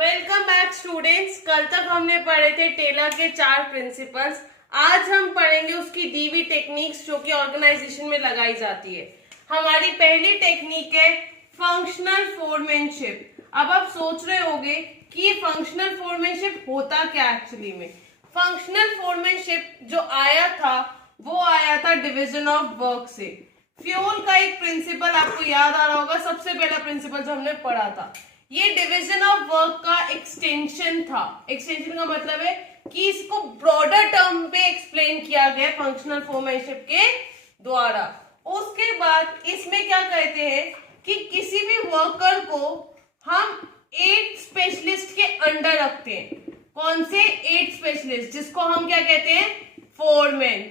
Welcome back students. कल तक हमने पढ़े थे टेलर के 4 प्रिंसिपल्स। आज हम पढ़ेंगे उसकी दी हुई टेक्निक्स जो कि ऑर्गेनाइजेशन में लगाई जाती है। हमारी पहली टेक्निक है फंक्शनल फोरमैनशिप। अब आप सोच रहे होंगे कि ये फंक्शनल फोरमैनशिप होता क्या एक्चुअली में। फंक्शनल फोरमैनशिप जो आया था वो आया था डिवीजन ऑफ वर्क से। फ्यूल का एक प्रिंसिपल आपको याद आ रहा होगा, सबसे पहला प्रिंसिपल जो हमने पढ़ा था। ये डिवीजन ऑफ वर्क का एक्सटेंशन था। एक्सटेंशन का मतलब है कि इसको ब्रॉडर टर्म पे एक्सप्लेन किया गया फंक्शनल फोरमैनशिप के द्वारा। उसके बाद इसमें क्या कहते हैं कि किसी भी वर्कर को हम 8 स्पेशलिस्ट के अंडर रखते हैं। कौन से 8 स्पेशलिस्ट, जिसको हम क्या कहते हैं, फोरमैन।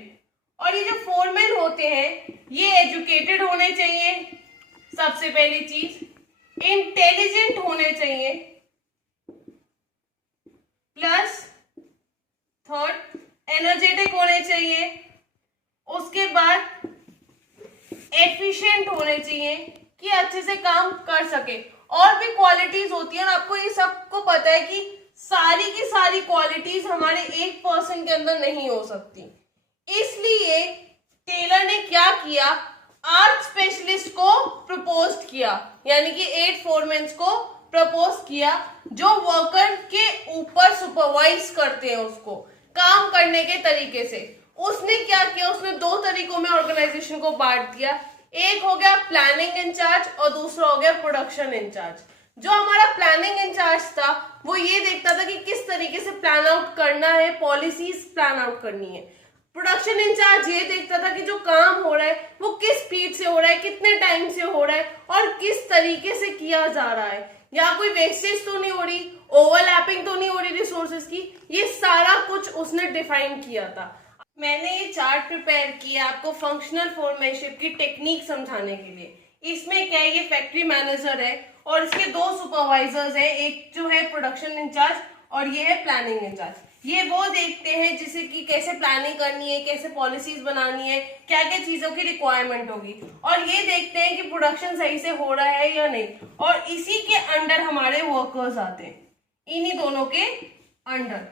और ये जो फोरमैन होते हैं ये एजुकेटेड होने चाहिए, सबसे पहली चीज। इंटेलिजेंट होने चाहिए, प्लस थर्ड एनर्जेटिक होने चाहिए। उसके बाद एफिशिएंट होने चाहिए कि अच्छे से काम कर सके। और भी क्वालिटीज होती है, और आपको ये सबको पता है कि सारी की सारी क्वालिटीज हमारे एक पर्सन के अंदर नहीं हो सकती। इसलिए टेलर ने क्या किया, 8 स्पेशलिस्ट को प्रपोज किया, यानी कि 8 फोरमैन्स को प्रपोज किया जो वर्कर के ऊपर सुपरवाइज करते हैं उसको काम करने के तरीके से। उसने क्या किया, उसने 2 तरीकों में ऑर्गेनाइजेशन को बांट दिया। एक हो गया प्लानिंग इंचार्ज और दूसरा हो गया प्रोडक्शन इंचार्ज। जो हमारा प्लानिंग इंचार्ज था वो ये देखता था कि किस तरीके से प्लान आउट करना है, पॉलिसीज प्लान आउट करनी है। प्रोडक्शन इंचार्ज ये देखता था कि जो काम हो रहा है वो किस स्पीड से हो रहा है, कितने टाइम से हो रहा है और किस तरीके से किया जा रहा है, या कोई वेस्टेज तो नहीं हो रही, ओवरलैपिंग तो नहीं हो रही रिसोर्सेज की। ये सारा कुछ उसने डिफाइन किया था। मैंने ये चार्ट प्रिपेयर किया आपको फंक्शनल फोरमैनशिप की टेक्निक समझाने के लिए। इसमें क्या है, ये फैक्ट्री मैनेजर है और इसके 2 सुपरवाइजर्स है, एक जो है प्रोडक्शन इंचार्ज और ये है प्लानिंग इंचार्ज। ये वो देखते हैं जिसे कि कैसे प्लानिंग करनी है, कैसे पॉलिसीज बनानी है, क्या क्या चीजों की रिक्वायरमेंट होगी, और ये देखते हैं कि प्रोडक्शन सही से हो रहा है या नहीं। और इसी के अंडर हमारे वर्कर्स आते हैं, इन्हीं दोनों के अंडर।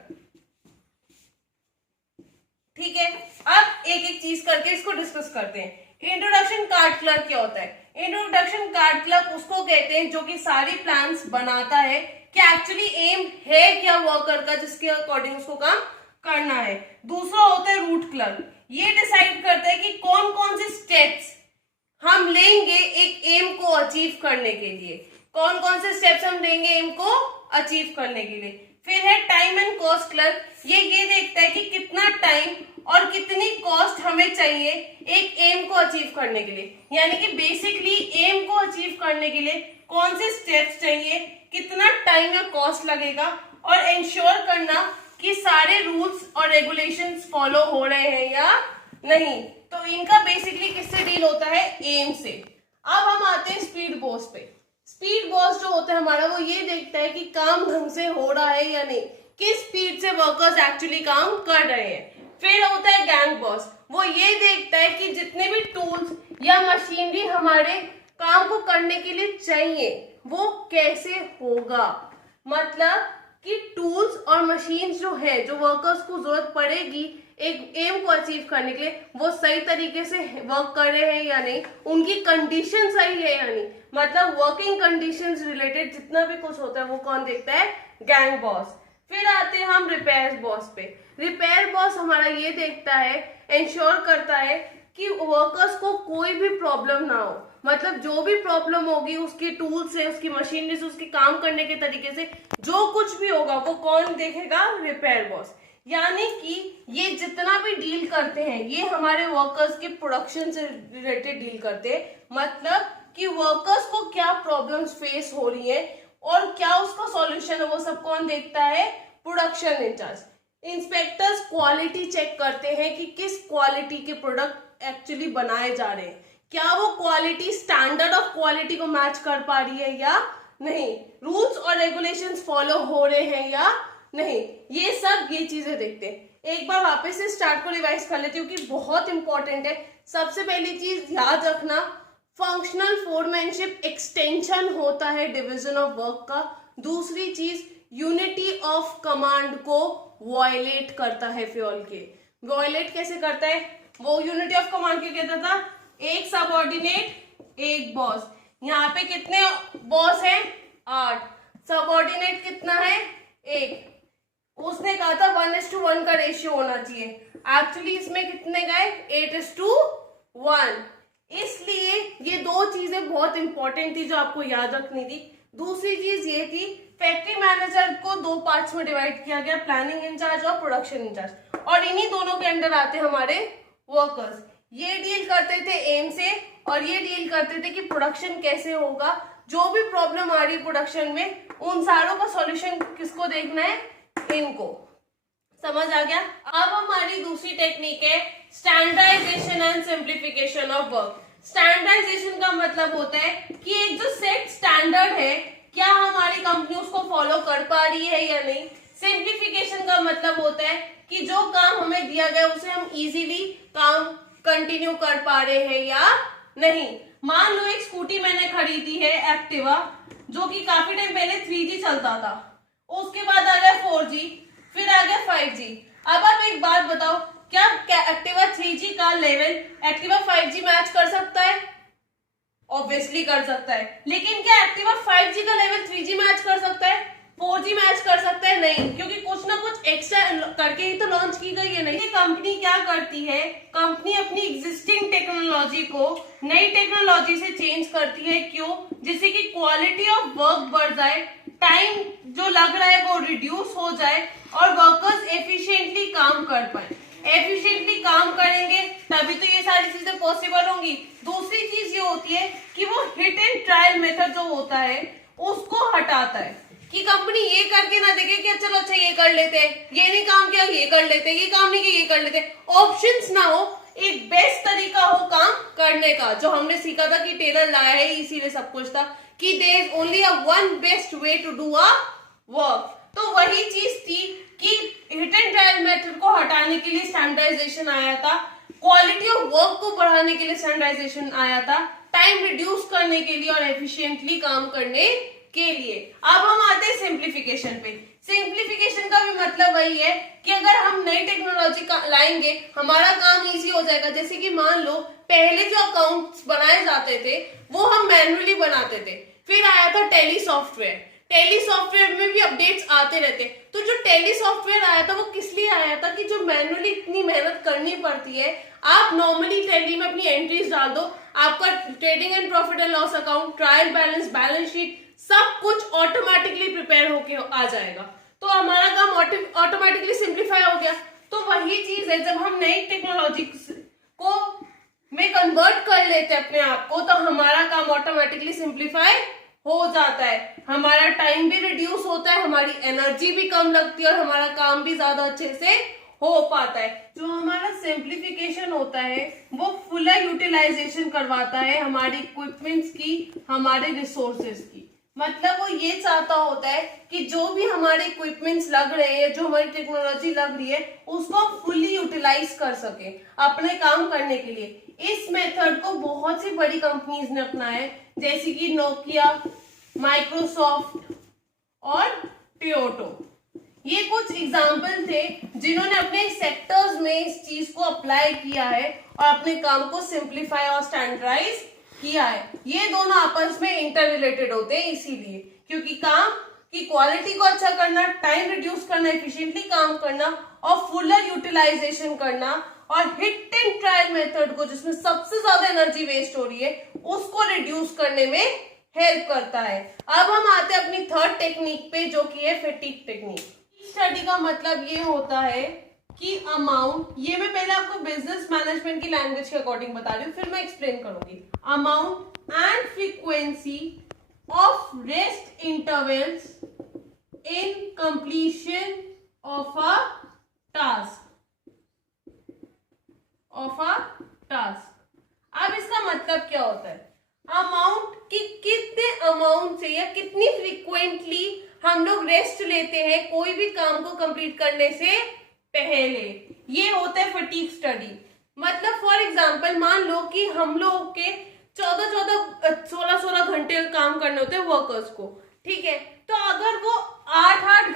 ठीक है, अब एक एक चीज करके इसको डिस्कस करते हैं। इंट्रोडक्शन कार्ड क्लर्क क्या होता है? इंट्रोडक्शन कार्ड क्लर्क उसको कहते हैं जो कि सारी प्लान्स बनाता है कि एक्चुअली एम है क्या वर्कर का, जिसके अकॉर्डिंग उसको काम करना है। दूसरा होता है रूट क्लर्क, ये डिसाइड करता है कि कौन कौन से स्टेप्स हम लेंगे एक एम को अचीव करने के लिए, कौन कौन से स्टेप्स हम लेंगे एम को अचीव करने के लिए। फिर है टाइम एंड कॉस्ट क्लर्क, ये देखता है कि कितना टाइम और कितनी कॉस्ट हमें चाहिए एक एम को अचीव करने के लिए, यानी कि बेसिकली एम को अचीव करने के लिए कौन से स्टेप्स चाहिए, कितना टाइम या कॉस्ट लगेगा, और इंश्योर करना कि सारे रूल्स और रेगुलेशंस फॉलो हो रहे हैं या नहीं। तो इनका बेसिकली किससे डील होता है, एम से। अब हम आते हैं स्पीड बॉस पे। स्पीड बॉस जो होता है हमारा, वो ये देखता है कि काम ढंग से हो रहा है या नहीं, किस स्पीड से वर्कर्स एक्चुअली काम कर रहे हैं। फिर होता है गैंग बॉस, वो ये देखता है कि जितने भी टूल्स या मशीनरी हमारे काम को करने के लिए चाहिए वो कैसे होगा, मतलब कि टूल्स और मशीन्स जो है, जो वर्कर्स को जरूरत पड़ेगी एक एम को अचीव करने के लिए, वो सही तरीके से वर्क कर रहे हैं या नहीं, उनकी कंडीशन सही है या नहीं, मतलब वर्किंग कंडीशंस रिलेटेड जितना भी कुछ होता है वो कौन देखता है, गैंग बॉस। फिर आते हैं हम रिपेयर बॉस पे। रिपेयर बॉस हमारा ये देखता है, इंश्योर करता है कि वर्कर्स को कोई भी प्रॉब्लम ना हो, मतलब जो भी प्रॉब्लम होगी उसके टूल से, उसकी मशीनरी से, उसके काम करने के तरीके से जो कुछ भी होगा वो कौन देखेगा, रिपेयर बॉस। यानी कि ये जितना भी डील करते हैं ये हमारे वर्कर्स के प्रोडक्शन से रिलेटेड डील करते हैं, मतलब कि वर्कर्स को क्या प्रॉब्लम्स फेस हो रही है और क्या उसका सॉल्यूशन है, वो सब कौन देखता है, production in charge. Inspectors quality check करते हैं कि किस क्वालिटी के प्रोडक्ट एक्चुअली बनाए जा रहे हैं, क्या वो क्वालिटी स्टैंडर्ड ऑफ क्वालिटी को मैच कर पा रही है या नहीं, रूल्स और रेगुलेशंस फॉलो हो रहे हैं या नहीं, ये सब ये चीजें देखते हैं। एक बार वापस से स्टार्ट को रिवाइज कर लेती हूँ कि बहुत इंपॉर्टेंट है। सबसे पहली चीज याद रखना, फंक्शनल फोरमैनशिप एक्सटेंशन होता है डिवीजन ऑफ वर्क का। दूसरी चीज, यूनिटी ऑफ कमांड को वॉयलेट करता है फ्यूल के। वॉयलेट कैसे करता है? वो यूनिटी ऑफ कमांड क्या कहता था? एक सबऑर्डिनेट एक बॉस। यहाँ पे कितने बॉस हैं? 8। सबऑर्डिनेट कितना है? 1। उसने कहा था 1:1 का रेशियो होना चाहिए। एक्चुअली इसमें कितने गए? 8:1। इसलिए ये दो चीजें बहुत इंपॉर्टेंट थी जो आपको याद रखनी थी। दूसरी चीज ये थी, फैक्ट्री मैनेजर को 2 पार्ट्स में डिवाइड किया गया, प्लानिंग इंचार्ज और प्रोडक्शन इंचार्ज, और इन्हीं दोनों के अंडर आते हमारे वर्कर्स। ये डील करते थे एम से और ये डील करते थे कि प्रोडक्शन कैसे होगा। जो भी प्रॉब्लम आ रही है प्रोडक्शन में, उन सारों का सॉल्यूशन किसको देखना है? इनको। समझ आ गया? अब हमारी दूसरी टेक्निक है standardisation and simplification of work. Standardisation का मतलब होता है कि एक जो सेट स्टैंडर्ड है, क्या हमारी कंपनी उसको फॉलो कर पा रही है या नहीं। सिंप्लीफिकेशन का मतलब होता है कि जो काम हमें दिया गया उसे हम इजीली काम कंटिन्यू कर पा रहे हैं या नहीं। मान लो एक स्कूटी मैंने खरीदी है एक्टिवा, जो कि काफी टाइम पहले 3G चलता था, उसके बाद आ गया 4G, फिर आ गया 5G। अब आप एक बात बताओ, क्या एक्टिवा 3G का लेवल एक्टिवा 5G मैच कर सकता है? ऑब्वियसली कर सकता है। लेकिन क्या एक्टिवा 5G का लेवल 3G मैच कर सकता है? 4G मैच कर सकता है? नहीं, क्योंकि कुछ ना कुछ एक्स्ट्रा करके ही तो लॉन्च की गई है। नहीं, कंपनी क्या करती है? कंपनी अपनी एग्जिस्टिंग टेक्नोलॉजी को नई टेक्नोलॉजी से चेंज करती है। क्यों? जिससे कि क्वालिटी ऑफ वर्क बढ़ जाए, टाइम जो लग रहा है वो रिड्यूस हो जाए और वर्कर्स एफिशिएंटली काम कर पाए। एफिशिएंटली काम करेंगे तभी तो ये सारी चीजें पॉसिबल होंगी। दूसरी चीज ये होती है कि वो हिट एंड ट्रायल मेथड जो होता है उसको हटाता है, कि कंपनी ये करके ना देखे कि चलो अच्छा ये कर लेते हैं, ये नहीं काम किया ये कर लेते, ये काम नहीं किया ये कर लेते। ऑप्शंस ना हो, एक बेस्ट तरीका हो काम करने का। जो हमने सीखा था कि टेलर लाया है इसीलिए सब कुछ था, कि there is only a one best way to do a work. तो वही चीज थी कि हिट एंड ट्रायल मेथड को हटाने के लिए स्टैंडर्डाइजेशन आया था, क्वालिटी ऑफ वर्क को बढ़ाने के लिए स्टैंडर्डाइजेशन आया था, टाइम रिड्यूस करने के लिए और एफिशिएंटली काम करने के लिए। अब हम आते हैं सिंप्लीफिकेशन पे। सिंप्लीफिकेशन का भी मतलब वही है कि अगर हम नई टेक्नोलॉजी लाएंगे हमारा काम इजी हो जाएगा। जैसे कि मान लो पहले जो अकाउंट्स बनाए जाते थे वो हम मैन्युअली बनाते थे, फिर आया था टेली सॉफ्टवेयर। टेली सॉफ्टवेयर में भी अपडेट्स आते रहते। तो जो टेली सॉफ्टवेयर आया था वो किस लिए आया था? कि जो मैन्युअली इतनी मेहनत करनी पड़ती है, आप नॉर्मली टेली में अपनी एंट्रीज डाल दो, आपका trading and profit and loss account, trial balance, balance sheet सब कुछ ऑटोमेटिकली प्रिपेयर होके आ जाएगा। तो हमारा काम ऑटोमेटिकली सिंप्लीफाई हो गया। तो वही चीज है, जब हम नई टेक्नोलॉजी को में कन्वर्ट कर लेते हैं अपने आप को, तो हमारा काम ऑटोमेटिकली सिंप्लीफाई हो जाता है। हमारा टाइम भी रिड्यूस होता है, हमारी एनर्जी भी कम लगती है और हमारा काम भी ज्यादा अच्छे से हो पाता है। जो हमारा सिंप्लीफिकेशन होता है वो फुलर यूटिलाइजेशन करवाता है हमारी इक्विपमेंट्स की, हमारे रिसोर्सेज की। मतलब वो ये चाहता होता है कि जो भी हमारे इक्विपमेंट्स लग रहे हैं, जो हमारी टेक्नोलॉजी लग रही है, उसको फुली यूटिलाइज कर सके अपने काम करने के लिए। इस मेथड को बहुत सी बड़ी कंपनीज ने अपनाया है, जैसे कि नोकिया, माइक्रोसॉफ्ट और टोयोटा। ये कुछ एग्जाम्पल थे जिन्होंने अपने सेक्टर्स में इस चीज को अप्लाई किया है और अपने काम को सिंप्लीफाई और स्टैंडर्डाइज किया है। ये दोनों आपस में इंटर रिलेटेड होते हैं, इसीलिए क्योंकि काम की क्वालिटी को अच्छा करना, टाइम रिड्यूस करना, एफिशिएंटली काम करना और फुलर यूटिलाइजेशन करना और हिट एंड ट्रायल मेथड को, जिसमें सबसे ज्यादा एनर्जी वेस्ट हो रही है, उसको रिड्यूस करने में हेल्प करता है। अब हम आते हैं अपनी थर्ड टेक्निक पे, जो कि है फैटिग टेक्निक। स्टडी का मतलब ये होता है कि अमाउंट, ये मैं पहले आपको बिजनेस मैनेजमेंट की लैंग्वेज के अकॉर्डिंग बता रही हूँ, फिर मैं एक्सप्लेन करूंगी। Amount and frequency of rest intervals in completion of a task. अब इसका मतलब क्या होता है? अमाउंट की कितने अमाउंट से या कितनी फ्रीक्वेंटली हम लोग रेस्ट लेते हैं कोई भी काम को कंप्लीट करने से पहले, ये होता है फटीग स्टडी। मतलब फॉर एग्जांपल मान लो कि हम लोग के 16 घंटे काम करने होते हैं वर्कर्स को, ठीक है? तो अगर वो 8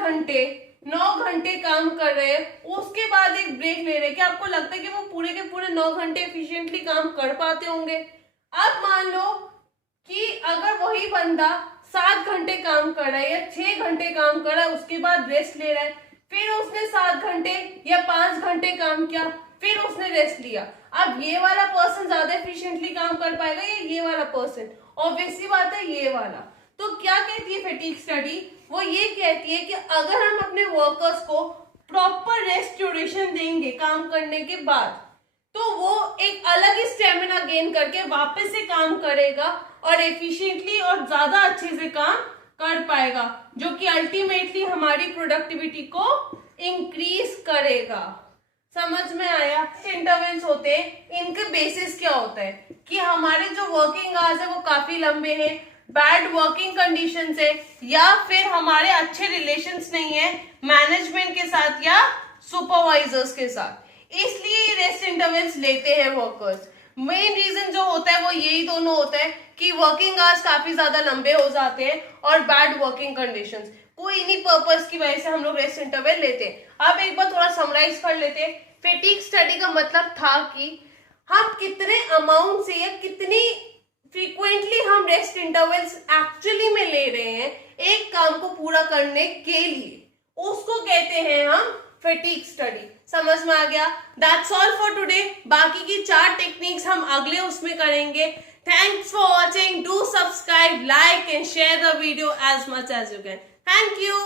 9 घंटे काम कर रहे हैं, उसके बाद एक ब्रेक ले रहे हैं, क्या आपको लगता है कि वो पूरे के पूरे 9 घंटे एफिशिएंटली काम कर पाते होंगे? अब मान लो कि अगर वही बंदा 7 घंटे काम कर रहा है या 6 घंटे काम कर रहा है, उसके बाद रेस्ट ले रहा है, फिर उसने 7 घंटे या 5 घंटे काम किया, फिर उसने रेस्ट लिया, अब ये वाला पर्सन ज्यादा एफिशिएंटली काम कर पाएगा या ये वाला पर्सन? ऑब्वियसली बात है ये वाला। तो क्या कहती है फैटीग स्टडी? वो ये कहती है कि अगर हम अपने वर्कर्स को प्रॉपर रेस्ट ड्यूरेशन देंगे काम करने के बाद, तो वो एक अलग ही स्टेमिना गेन करके वापस से काम करेगा और एफिशिएंटली और ज्यादा अच्छे से काम कर पाएगा, जो कि अल्टीमेटली हमारी प्रोडक्टिविटी को इंक्रीज करेगा। समझ में आया? इंटरवल्स होते हैं, इनके बेसिस क्या होता है कि हमारे जो वर्किंग आवर्स है वो काफी लंबे हैं, बैड वर्किंग कंडीशंस है, या फिर हमारे अच्छे रिलेशंस नहीं है मैनेजमेंट के साथ या सुपरवाइजर्स के साथ, इसलिए रेस्ट इंटरवल्स लेते हैं वर्कर्स। मेन रीजन जो होता है वो यही दोनों होता है कि वर्किंग आवर्स काफी ज्यादा लंबे हो जाते हैं और बैड वर्किंग कंडीशंस, कोई इन्हीं पर्पस की वजह से हम लोग रेस्ट इंटरवल लेते हैं। अब एक बार थोड़ा समराइज कर लेते हैं। फैटीग स्टडी का मतलब था कि हम कितने अमाउंट से या कितनी फ्रीक्वेंटली हम रेस्ट इंटरवल्स एक्चुअली में ले रहे हैं एक काम को पूरा करने के लिए, उसको कहते हैं हम फैटीग स्टडी। समझ में आ गया? That's all for today. बाकी की 4 टेक्निक्स हम अगले उसमें करेंगे। Thanks for watching. Do subscribe, like and share the video as much as you can. Thank you.